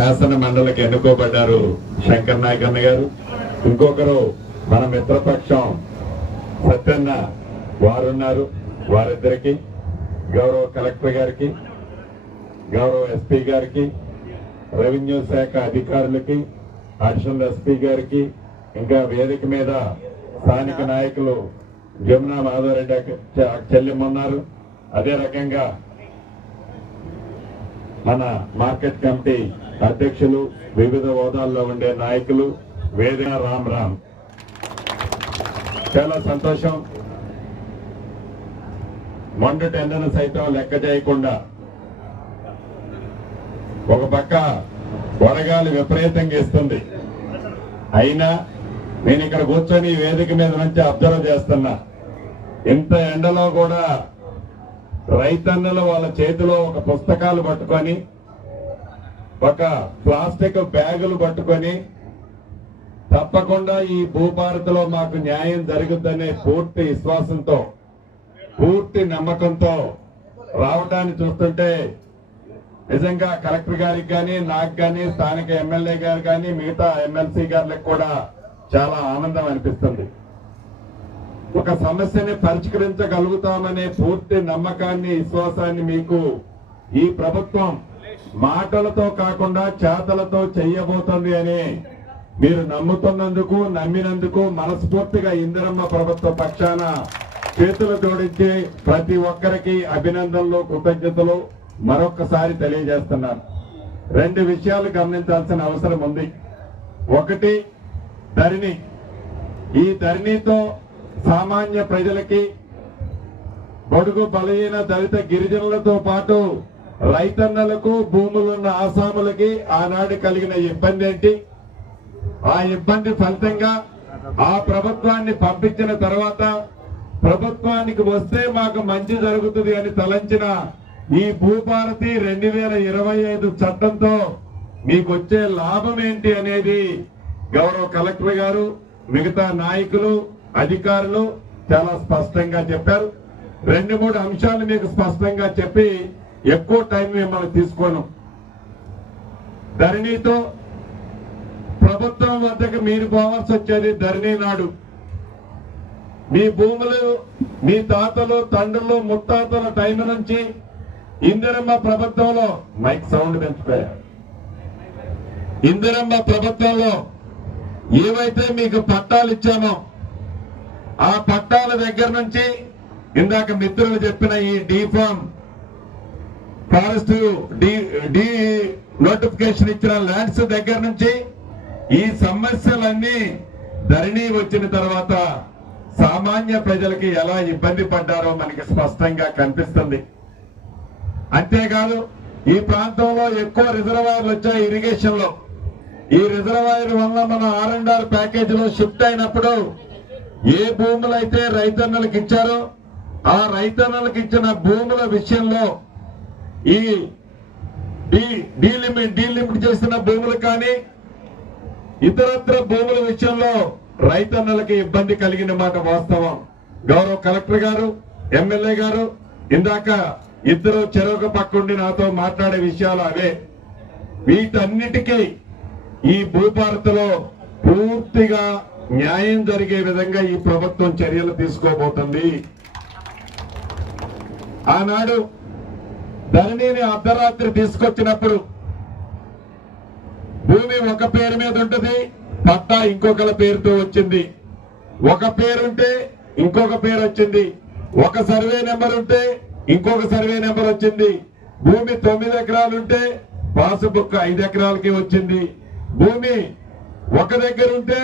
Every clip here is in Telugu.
శాసన మండలికి ఎన్నుకోబడ్డారు శంకర్ నాయక్ అన్న గారు. ఇంకొకరు మన మిత్రపక్షం సత్యన్న వారున్నారు. వారిద్దరికి, గౌరవ కలెక్టర్ గారికి, గౌరవ ఎస్పీ గారికి, రెవెన్యూ శాఖ అధికారులకి, అడిషనల్ ఎస్పీ గారికి, ఇంకా వేదిక మీద స్థానిక నాయకులు జమునా మాధవరెడ్డి చెల్లెమ్మన్నారు. అదే రకంగా మన మార్కెట్ కమిటీ అధ్యక్షులు, వివిధ హోదాల్లో ఉండే నాయకులు, వేదిక రామ్ రామ్. చాలా సంతోషం. మొండటి ఎండను సైతం లెక్క చేయకుండా ఒక పక్క వడగాలి విపరీతంగా ఇస్తుంది. అయినా నేను ఇక్కడ కూర్చొని వేదిక మీద నుంచి అబ్జర్వ్ చేస్తున్నా. ఇంత ఎండలో కూడా రైతన్నలు వాళ్ళ చేతిలో ఒక పుస్తకాలు పట్టుకొని, ఒక ప్లాస్టిక్ బ్యాగులు పట్టుకొని, తప్పకుండా ఈ భూభారతిలో మాకు న్యాయం జరుగుతుందనే పూర్తి విశ్వాసంతో, పూర్తి నమ్మకంతో రావడాన్ని చూస్తుంటే నిజంగా కలెక్టర్ గారికి కానీ, నాకు కానీ, స్థానిక ఎమ్మెల్యే గారు కానీ, మిగతా ఎమ్మెల్సీ గారికి కూడా చాలా ఆనందం అనిపిస్తుంది. ఒక సమస్యని పరిష్కరించగలుగుతామనే పూర్తి నమ్మకాన్ని, విశ్వాసాన్ని మీకు ఈ ప్రభుత్వం మాటలతో కాకుండా చేతలతో చెయ్యబోతుంది అని మీరు నమ్ముతున్నందుకు, నమ్మినందుకు మనస్ఫూర్తిగా ఇందిరమ్మ ప్రభుత్వ పక్షాన చేతులు జోడించి ప్రతి ఒక్కరికి అభినందనలు, కృతజ్ఞతలు మరొక్కసారి తెలియజేస్తున్నాను. రెండు విషయాలు గమనించాల్సిన అవసరం ఉంది. ఒకటి, ధరణి. ఈ ధరణితో సామాన్య ప్రజలకి, బడుగు బలహీన దళిత గిరిజనులతో పాటు రైతన్నలకు, భూములున్న ఆసాములకి ఆనాడు కలిగిన ఇబ్బంది ఏంటి, ఆ ఇబ్బంది ఫలితంగా ఆ ప్రభుత్వాన్ని పంపించిన తర్వాత ప్రభుత్వానికి వస్తే మాకు మంచి జరుగుతుంది అని తలంచిన ఈ భూభారతి 2025 చట్టంతో మీకు వచ్చే లాభం ఏంటి అనేది గౌరవ కలెక్టర్ గారు, మిగతా నాయకులు, అధికారులు చాలా స్పష్టంగా చెప్పారు. 2-3 అంశాలు మీకు స్పష్టంగా చెప్పి ఎక్కువ టైం మిమ్మల్ని తీసుకోను. ధరణితో ప్రభుత్వం వద్దకు మీరు పోవాల్సి వచ్చేది ధరణి నాడు. మీ భూములు మీ తాతలు, తండ్రులు, ముత్తాతల టైం నుంచి ఇందిరమ్మ ప్రభుత్వంలో, మైక్ సౌండ్ పెంచిపోయారు, ఇందిరమ్మ ప్రభుత్వంలో ఏవైతే మీకు పట్టాలు ఇచ్చామో ఆ పట్టాల దగ్గర నుంచి ఇందాక మిత్రులు చెప్పిన ఈ డీఫామ్ ఫారెస్ట్ డి నోటిఫికేషన్ ఇచ్చిన ల్యాండ్స్ దగ్గర నుంచి ఈ సమస్యలన్నీ ధరణి వచ్చిన తర్వాత సామాన్య ప్రజలకి ఎలా ఇబ్బంది పడ్డారో మనకి స్పష్టంగా కనిపిస్తుంది. అంతేకాదు, ఈ ప్రాంతంలో ఎక్కువ రిజర్వాయర్లు వచ్చాయి ఇరిగేషన్ లో. ఈ రిజర్వాయర్ వల్ల మన R&R ప్యాకేజ్ లో షిఫ్ట్ అయినప్పుడు ఏ భూములైతే రైతన్నలకు ఇచ్చారో ఆ రైతన్నలకు ఇచ్చిన భూముల విషయంలో ఈ డీలిమిట్ చేసిన భూములు కానీ ఇతరత్ర భూముల విషయంలో రైతన్నలకి ఇబ్బంది కలిగిన మాట వాస్తవం. గౌరవ కలెక్టర్ గారు, ఎమ్మెల్యే గారు ఇందాక ఇద్దరు చెరొక పక్కుండి నాతో మాట్లాడే విషయాలు అవే. వీటన్నిటికీ ఈ భూభారతిలో పూర్తిగా న్యాయం జరిగే విధంగా ఈ ప్రభుత్వం చర్యలు తీసుకోబోతుంది. ఆనాడు ధరణిని అర్ధరాత్రి తీసుకొచ్చినప్పుడు భూమి ఒక పేరు మీద ఉంటుంది, పట్టా ఇంకొకరి పేరుతో వచ్చింది. ఒక పేరుంటే ఇంకొక పేరు వచ్చింది, ఒక సర్వే నెంబర్ ఉంటే ఇంకొక సర్వే నెంబర్ వచ్చింది. భూమి 9 ఎకరాలుంటే పాస్బుక్ 5 ఎకరాలకి వచ్చింది. భూమి ఒక దగ్గర ఉంటే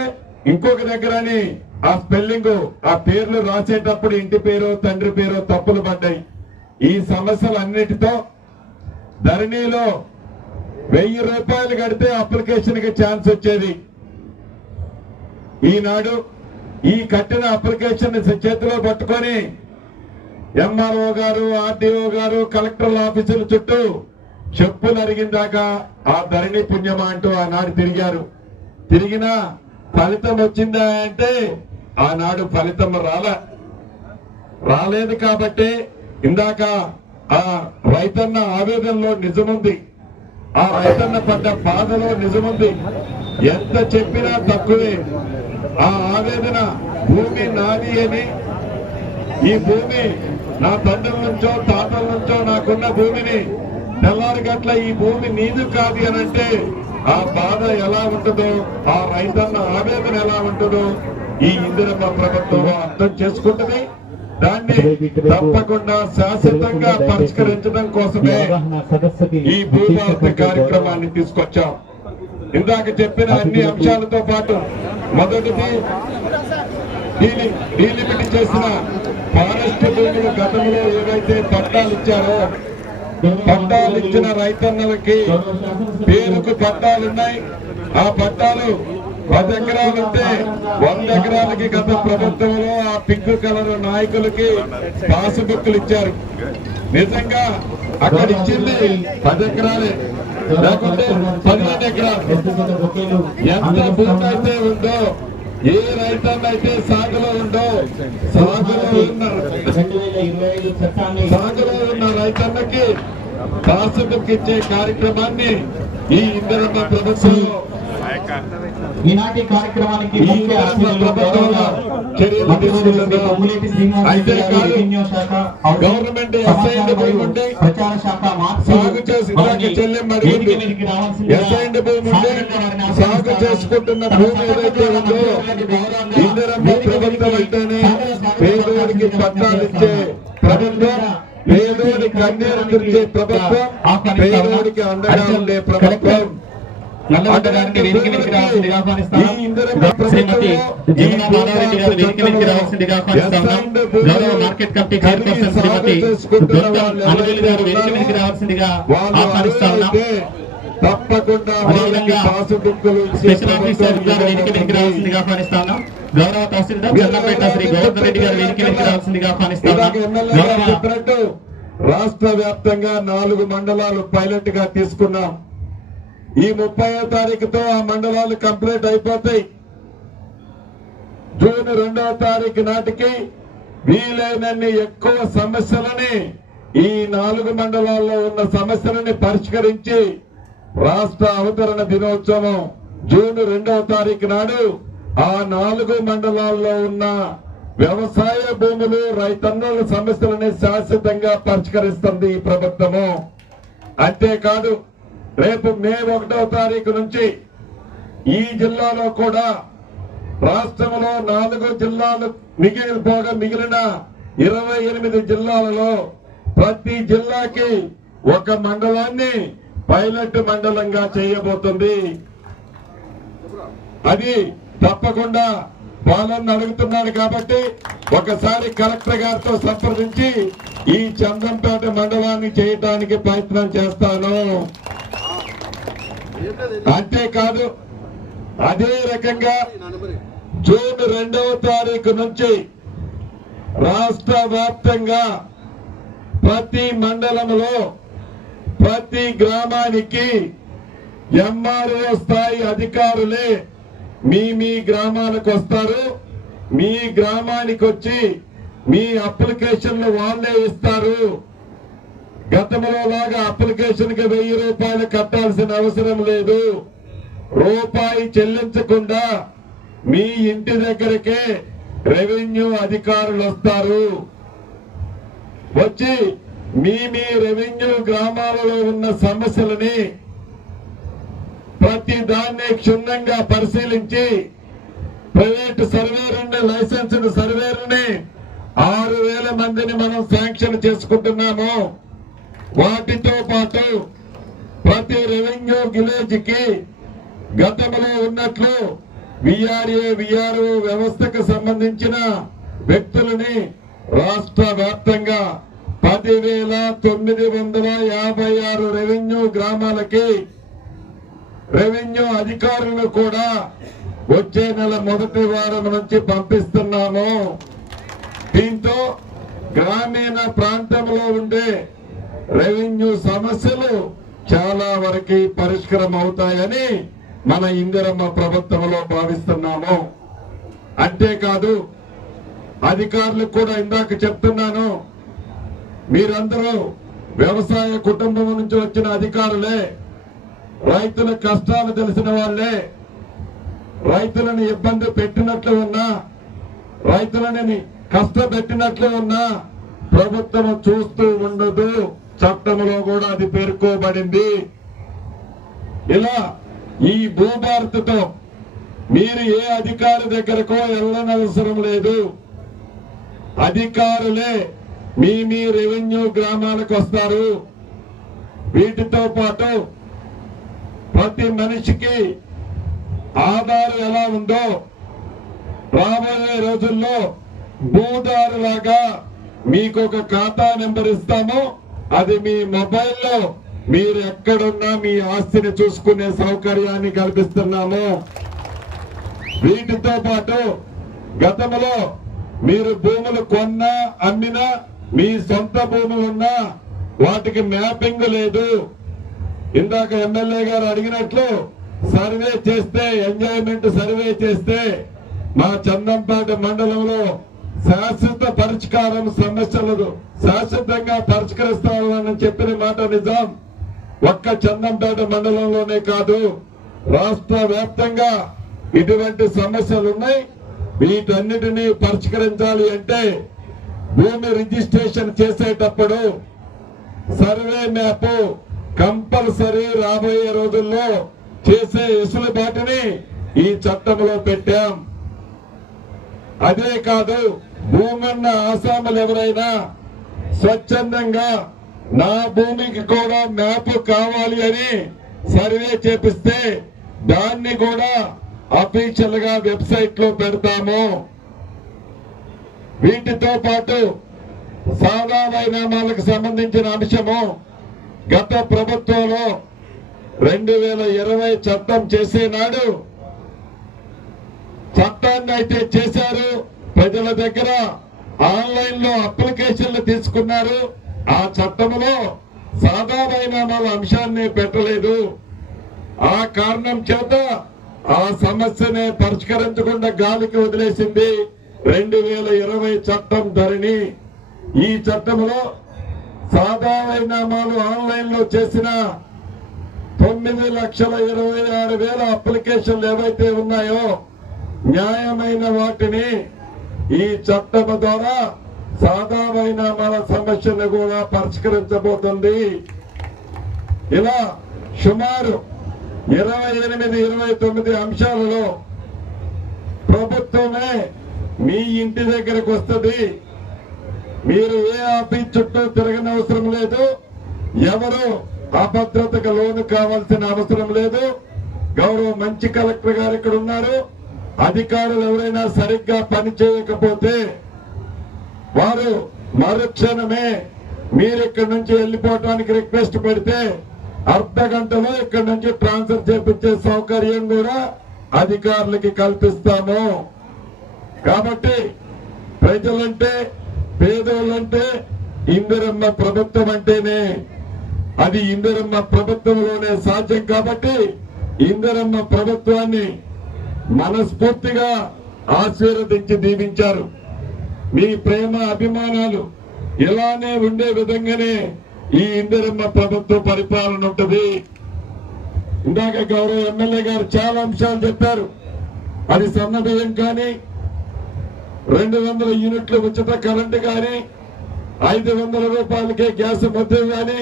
ఇంకొక దగ్గర అని ఆ స్పెల్లింగ్, ఆ పేర్లు రాసేటప్పుడు ఇంటి పేరు, తండ్రి పేరు తప్పులు పడ్డాయి. ఈ సమస్యలన్నిటితో ధరణిలో 1000 రూపాయలు కడితే అప్లికేషన్ కి ఛాన్స్ వచ్చేది. ఈనాడు ఈ కట్టిన అప్లికేషన్ చేతిలో పట్టుకొని ఎంఆర్ఓ గారు, ఆర్డీఓ గారు, కలెక్టర్ల ఆఫీసుల చుట్టూ చెప్పులు అరిగిందాకా ఆ ధరణి పుణ్యమా అంటూ ఆనాడు తిరిగారు. తిరిగినా ఫలితం వచ్చిందా అంటే ఆనాడు ఫలితం రాలేదు. కాబట్టి ఇందాక ఆ రైతన్న ఆవేదనలో నిజముంది. ఆ రైతన్న పడ్డ బాధలో నిజముంది. ఎంత చెప్పినా తక్కువే. ఆ ఆవేదన భూమి నాది అని, ఈ భూమి నా తండ్రుల నుంచో తాతల నుంచో నాకున్న భూమిని తెల్లారి గట్ల ఈ భూమి నీదు కాదు అని అంటే ఆ బాధ ఎలా ఉంటుందో, ఆ రైతన్న ఆవేదన ఎలా ఉంటుందో ఈ ఇందిరమ్మ ప్రభుత్వం అర్థం చేసుకుంటుంది. దాన్ని తప్పకుండా శాశ్వతంగా పరిష్కరించడం కోసమే ఈ భూభారతి కార్యక్రమాన్ని తీసుకొచ్చాం. ఇందాక చెప్పిన అన్ని అంశాలతో పాటు మొదటిది డీలిమిట్ చేసిన ఫారెస్ట్ భూములు గతంలో ఏవైతే పట్టాలు ఇచ్చారో, పట్టాలు ఇచ్చిన రైతన్నలకి పేరుకు పట్టాలున్నాయి. ఆ పట్టాలు 10 ఎకరాలు ఉంటే 100 ఎకరాలకి గత ప్రభుత్వంలో ఆ పింక్ కలర్ నాయకులకి పాసుబుక్కులు ఇచ్చారు. నిజంగా అక్కడ ఇచ్చింది 10 ఎకరాలే, లేకుంటే 15 ఎకరాలు. ఎంత భూమి అయితే ఉందో, ఏ రైతన్నైతే సాగులో ఉందో, సాగులో ఉన్న రైతన్నకి పాసుబుక్ ఇచ్చే కార్యక్రమాన్ని ఈ ఇందిరమ్మ ప్రభుత్వం ఈనాటి కార్యక్రమానికి గవర్నమెంట్ ప్రచార శాఖ సాగు చేసి అసైన్డ్ భూమి ఉంటే సాగు చేసుకుంటున్న భూమి ఏదైతే ఉందో ఇందిరమ్మ ప్రభుత్వం అంటేనే పేదోడికి పట్టాలిచ్చే ప్రభుత్వం, పేదోడి కన్నీరు తెరిచే ప్రభుత్వం, పేదోడికి అండగా ఉండే ప్రభుత్వం. నల్లగొండ గారిని వేదిక మీదకి రావాల్సిందిగా ఆహ్వానిస్తాం. శ్రీమతి జమునా మాధవరెడ్డి గారు వేదిక మీదకి రావాల్సిందిగా ఆహ్వానిస్తాం. గౌరవ మార్కెట్ కమిటీ చైర్పర్సన్ శ్రీమతి దొంతం అనివేలు గారు వేదిక మీదకి రావాల్సిందిగా ఆహ్వానిస్తాం. తప్పకుండా స్పెషల్ ఆఫీసర్ గారు వేదిక మీదకి రావాల్సిందిగా ఆహ్వానిస్తాం. గౌరవ తహసీల్దార్ చల్లంపేట శ్రీ గోవర్ధన్ రెడ్డి గారు వేదిక మీదకి రావాల్సిందిగా ఆహ్వానిస్తాం. రాష్ట్ర వ్యాప్తంగా 4 మండలాలు పైలట్ గా తీసుకున్నాం. ఈ 30వ తారీఖుతో ఆ మండలాలు కంప్లీట్ అయిపోతాయి. జూన్ 2వ తారీఖు నాటికి వీలైనన్ని ఎక్కువ సమస్యలని, ఈ 4 మండలాల్లో ఉన్న సమస్యలని పరిష్కరించి రాష్ట్ర అవతరణ దినోత్సవం జూన్ 2వ తారీఖు నాడు ఆ 4 మండలాల్లో ఉన్న వ్యవసాయ భూములు, రైతన్నుల సమస్యలని శాశ్వతంగా పరిష్కరిస్తుంది ఈ ప్రభుత్వము. అంతేకాదు, రేపు మే 1వ తారీఖు నుంచి ఈ జిల్లాలో కూడా రాష్ట్రంలో 4 జిల్లాలు మిగిలిన 28 జిల్లాలలో ప్రతి జిల్లాకి ఒక మండలాన్ని పైలట్ మండలంగా చేయబోతుంది. అది తప్పకుండా వాళ్ళని అడుగుతున్నాడు కాబట్టి ఒకసారి కలెక్టర్ గారితో సంప్రదించి ఈ చంద్రంపేట మండలాన్ని చేయటానికి ప్రయత్నం చేస్తాను. అంతేకాదు, అదే రకంగా జూన్ 2వ తారీఖు నుంచి రాష్ట్ర వ్యాప్తంగా ప్రతి మండలంలో ప్రతి గ్రామానికి ఎంఆర్ఓ స్థాయి అధికారులే మీ గ్రామాలకు వస్తారు. మీ గ్రామానికి వచ్చి మీ అప్లికేషన్లు వాళ్ళే ఇస్తారు. గతంలో లాగా అప్లికేషన్ కి 1000 రూపాయలు కట్టాల్సిన అవసరం లేదు. రూపాయి చెల్లించకుండా మీ ఇంటి దగ్గరకే రెవెన్యూ అధికారులు వస్తారు. వచ్చి మీ రెవెన్యూ గ్రామాలలో ఉన్న సమస్యలని ప్రతి దాన్ని క్షుణ్ణంగా పరిశీలించి ప్రైవేట్ సర్వేరుని, లైసెన్స్డ్ సర్వేరుని 6000 మందిని మనం శాంక్షన్ చేసుకుంటున్నాము. వాటితో పాటు ప్రతి రెవెన్యూ విలేజ్ కి గతంలో ఉన్నట్లు విఆర్ఓ వ్యవస్థకు సంబంధించిన వ్యక్తులని రాష్ట్ర వ్యాప్తంగా 10,956 రెవెన్యూ గ్రామాలకి రెవెన్యూ అధికారులు కూడా వచ్చే నెల మొదటి వారం నుంచి పంపిస్తున్నాము. దీంతో గ్రామీణ ప్రాంతంలో ఉండే రెవెన్యూ సమస్యలు చాలా వరకు పరిష్కారం అవుతాయని మన ఇందిరమ్మ ప్రభుత్వంలో భావిస్తున్నాము. అంతేకాదు, అధికారులకు కూడా ఇందాక చెప్తున్నాను, మీరందరూ వ్యవసాయ కుటుంబం నుంచి వచ్చిన అధికారులే. రైతుల కష్టాలు తెలిసిన వాళ్ళే. రైతులను ఇబ్బంది పెట్టినట్లు ఉన్నా, రైతులని కష్టపెట్టినట్లు ఉన్నా ప్రభుత్వం చూస్తూ ఉండదు. చట్టంలో కూడా అది పేర్కోబడింది. ఇలా ఈ భూభారతితో మీరు ఏ అధికారి దగ్గరకో వెళ్ళనవసరం లేదు. అధికారులే మీ రెవెన్యూ గ్రామాలకు వస్తారు. వీటితో పాటు ప్రతి మనిషికి ఆధార్ ఎలా ఉందో రాబోయే రోజుల్లో భూదారులాగా మీకు ఒక ఖాతా నెంబర్ ఇస్తాము. అది మీ మొబైల్లో మీరు ఎక్కడున్నా మీ ఆస్తిని చూసుకునే సౌకర్యాన్ని కల్పిస్తున్నాము. వీటితో పాటు గతంలో మీరు భూములు కొన్నా అమ్మినా మీ సొంత భూములున్నా వాటికి మ్యాపింగ్ లేదు. ఇందాక ఎమ్మెల్యే గారు అడిగినట్లు సర్వే చేస్తే, ఎంజాయ్మెంట్ సర్వే చేస్తే మా చందంపేట మండలంలో శాశ్వత పరిష్కారం సమస్యలు శాశ్వతంగా పరిష్కరిస్తామని చెప్పిన మాట నిజం. ఒక్క చందంపేట మండలంలోనే కాదు, రాష్ట్ర వ్యాప్తంగా ఇటువంటి సమస్యలు ఉన్నాయి. వీటన్నిటినీ పరిష్కరించాలి అంటే భూమి రిజిస్ట్రేషన్ చేసేటప్పుడు సర్వే మ్యాప్ కంపల్సరీ రాబోయే రోజుల్లో చేసే వెసులుబాటుని ఈ చట్టంలో పెట్టాం. అదే కాదు, భూమున్న ఆసాములు ఎవరైనా స్వచ్ఛందంగా నా భూమికి కూడా మ్యాప్ కావాలి అని సర్వే చేపిస్తే దాన్ని కూడా అఫీషియల్ గా వెబ్సైట్ లో పెడతాము. వీటితో పాటు సాదా వైనామాలకు సంబంధించిన అంశము గత ప్రభుత్వంలో 2020 చట్టం చేసే నాడు చట్టాన్ని అయితే చేశారు. ప్రజల దగ్గర ఆన్లైన్ లో అప్లికేషన్లు తీసుకున్నారు. ఆ చట్టంలో సాదా వైనామాల అంశాన్ని పెట్టలేదు. ఆ కారణం చేత ఆ సమస్యనే పరిష్కరించకుండా గాలికి వదిలేసింది 2020 చట్టం ధరణి. ఈ చట్టంలో సాదా వైనామాలు ఆన్లైన్ లో చేసిన 9,26,000 అప్లికేషన్లు ఏవైతే ఉన్నాయో న్యాయమైన వాటిని ఈ చట్టం ద్వారా సాదా వైనామాల సమస్యను కూడా పరిష్కరించబోతుంది. ఇలా సుమారు 28-29 అంశాలలో ప్రభుత్వమే మీ ఇంటి దగ్గరకు వస్తుంది. మీరు ఏ ఆఫీస్ చుట్టూ తిరగనవసరం లేదు. ఎవరు అభద్రతకు లోను కావాల్సిన అవసరం లేదు. గౌరవ మంచి కలెక్టర్ గారు ఇక్కడ ఉన్నారు. అధికారులు ఎవరైనా సరిగ్గా పని చేయకపోతే వారు మరుక్షణమే మీరు ఇక్కడి నుంచి వెళ్ళిపోవటానికి రిక్వెస్ట్ పెడితే అర్ధ గంటలో ఇక్కడి నుంచి ట్రాన్స్ఫర్ చేపించే సౌకర్యం కూడా అధికారులకి కల్పిస్తాము. కాబట్టి ప్రజలంటే, పేదోళ్ళంటే ఇందిరమ్మ ప్రభుత్వం అంటేనే అది ఇందిరమ్మ ప్రభుత్వంలోనే సాధ్యం. కాబట్టి ఇందిరమ్మ ప్రభుత్వాన్ని మనస్ఫూర్తిగా ఆశీర్వదించి దీవించారు. మీ ప్రేమ అభిమానాలు ఇలానే ఉండే విధంగానే ఈ ఇందిరమ్మ ప్రభుత్వ పరిపాలన ఉంటుంది. ఇందాక గౌరవ ఎమ్మెల్యే గారు చాలా అంశాలు చెప్పారు. అది సన్నబియ్యం కానీ, 200 యూనిట్ల ఉచిత కరెంటు కానీ, 500 రూపాయలకే గ్యాస్ మద్దతు కానీ,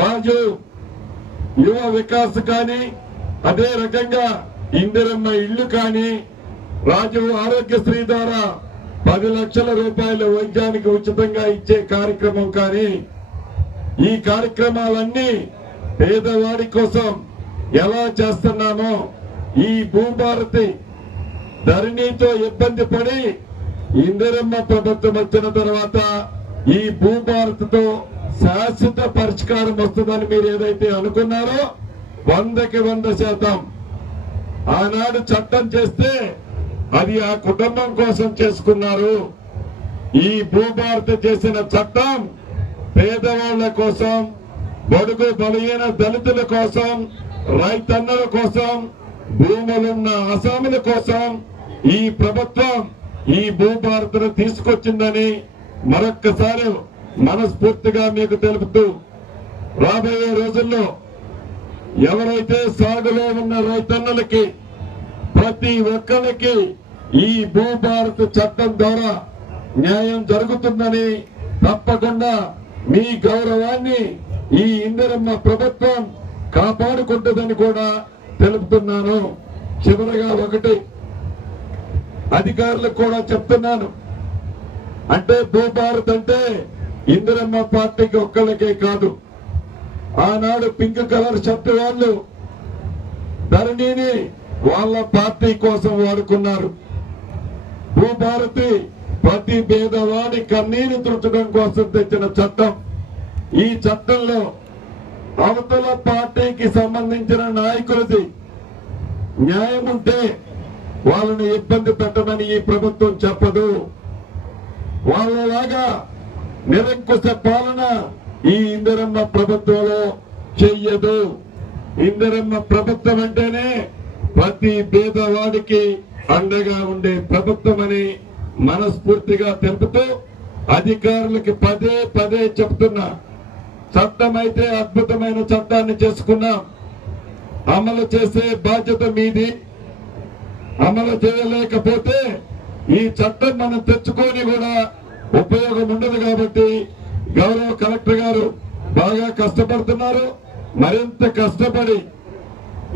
రాజు యువ వికాస్ కానీ, అదే రకంగా ఇందిరమ్మ ఇల్లు కానీ, రాజు ఆరోగ్యశ్రీ ద్వారా 10 లక్షల రూపాయల వైద్యానికి ఉచితంగా ఇచ్చే కార్యక్రమం కానీ, ఈ కార్యక్రమాలన్నీ పేదవాడి కోసం ఎలా చేస్తున్నామో ఈ భూభారతి ధరణితో ఇబ్బంది పడి ఇందిరమ్మ ప్రభుత్వం వచ్చిన తర్వాత ఈ భూభారతితో శాశ్వత పరిష్కారం వస్తుందని మీరు ఏదైతే అనుకున్నారో 100కి 100% ఆనాడు చట్టం చేస్తే అది ఆ కుటుంబం కోసం చేసుకున్నారు. ఈ భూభారతి చేసిన చట్టం పేదవాళ్ల కోసం, బడుగు బలహీన దళితుల కోసం, రైతన్నల కోసం, భూములున్న అసాముల కోసం ఈ ప్రభుత్వం ఈ భూభారతిని తీసుకొచ్చిందని మరొక్కసారి మనస్ఫూర్తిగా మీకు తెలుపుతూ రాబోయే రోజుల్లో ఎవరైతే సాగులో ఉన్న రైతన్నలకి ప్రతి ఒక్కరికి ఈ భూభారత చట్టం ద్వారా న్యాయం జరుగుతుందని, తప్పకుండా మీ గౌరవాన్ని ఈ ఇందిరమ్మ ప్రభుత్వం కాపాడుకుంటుందని కూడా తెలుపుతున్నాను. చివరగా ఒకటి అధికారులకు కూడా చెప్తున్నాను. అంటే భూభారత్ అంటే ఇందిరమ్మ పార్టీకి ఒక్కళ్ళకే కాదు. ఆనాడు పింక్ కలర్ షర్ట్ వాళ్ళు ధరణిని వాళ్ళ పార్టీ కోసం వాడుకున్నారు. భూభారతి ప్రతి పేదవాడి కన్నీరు తుడచడం కోసం తెచ్చిన చట్టం. ఈ చట్టంలో అవతల పార్టీకి సంబంధించిన నాయకులది న్యాయం ఉంటే వాళ్ళని ఇబ్బంది పెట్టమని ఈ ప్రభుత్వం చెప్పదు. వాళ్ళలాగా నిరంకుశ పాలన ఈ ఇందిరమ్మ ప్రభుత్వంలో చెయ్యదు. ఇందిరమ్మ ప్రభుత్వం అంటేనే ప్రతి పేదవాడికి అండగా ఉండే ప్రభుత్వం అని మనస్ఫూర్తిగా తెలుపుతూ అధికారులకి పదే పదే చెప్తున్నా, చట్టం అయితే అద్భుతమైన చట్టాన్ని చేసుకున్నాం, అమలు చేసే బాధ్యత మీది. అమలు చేయలేకపోతే ఈ చట్టం మనం తెచ్చుకొని కూడా ఉపయోగం ఉండదు. కాబట్టి గౌరవ కలెక్టర్ గారు బాగా కష్టపడుతున్నారు. మరింత కష్టపడి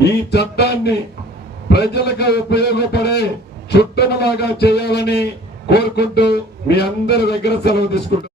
ఈ చట్టాన్ని ప్రజలకు ఉపయోగపడే చుట్టంలాగా చేయాలని కోరుకుంటూ మీ అందరి దగ్గర సెలవు తీసుకుంటున్నాను.